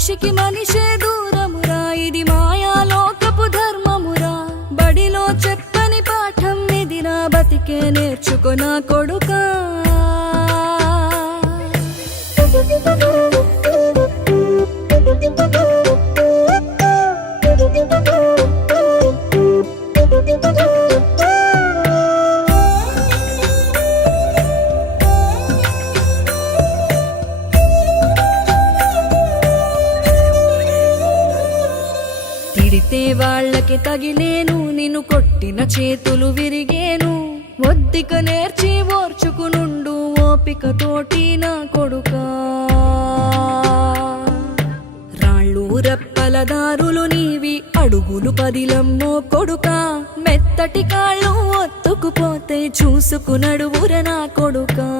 మనిషికి మనిషే దూరమురా, ఇది మాయాలోకపు ధర్మమురా. బడిలో చెప్పని పాఠం ఇదిరా, బతికే నేర్చుకో నా కొడుకా. తిడితే వాళ్ళకి తగిలేను, నిన్ను కొట్టిన చేతులు విరిగేను. ఒద్దిక నేర్చి ఓర్చుకునుండు ఓపికతోటి నా కొడుకా. రాళ్ళు రెప్పల దారులు నీవి, అడుగులు పదిలమ్మో కొడుకా. మెత్తటి కాళ్ళు ఒత్తుకుపోతే చూసుకునడువుర నా కొడుకా.